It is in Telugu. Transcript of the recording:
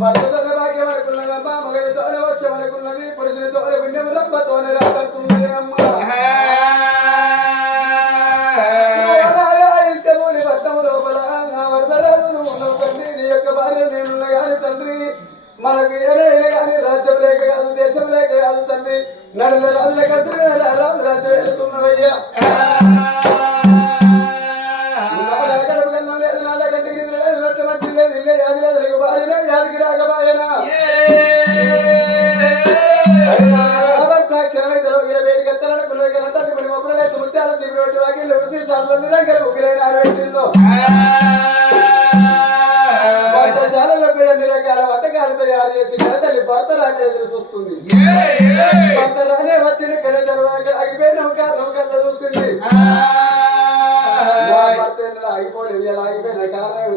భర్తతోనే భాగ్యం అనుకున్నదమ్మా, మగనితోనే వచ్చం అనుకున్నది, పురుషునితోనే పుణ్యం రబ్బతోనే రాదనుకున్నది అమ్మ. ఇసుకూని భర్తము లోపల నా వరదరాజు నువ్వు ఉన్నావు తండ్రి, నీ యొక్క భార్య నేనున్న గాని తండ్రి, మనకు ఏదైనా కానీ రాజ్యం లేక కాదు, దేశం లేక కాదు తండ్రి, నడుల రాజుల కస్త్రి రాజు రాజ్యం వెళ్తున్నదయ్యా. యాదికి రాకబాయనా క్షణమైతే బయటికి ఎత్తాలనుకున్నది తల్లి పని మొక్కలేసి ముత్యాల చిగురు వాకిళ్ళు వృద్ధి సార్లు రంగలు ఉగిలైన ఆడవేసిందో వంటశాలలో అన్ని రకాల వంటకాలు తయారు చేసి తల్లి భర్త రాక చూస్తుంది.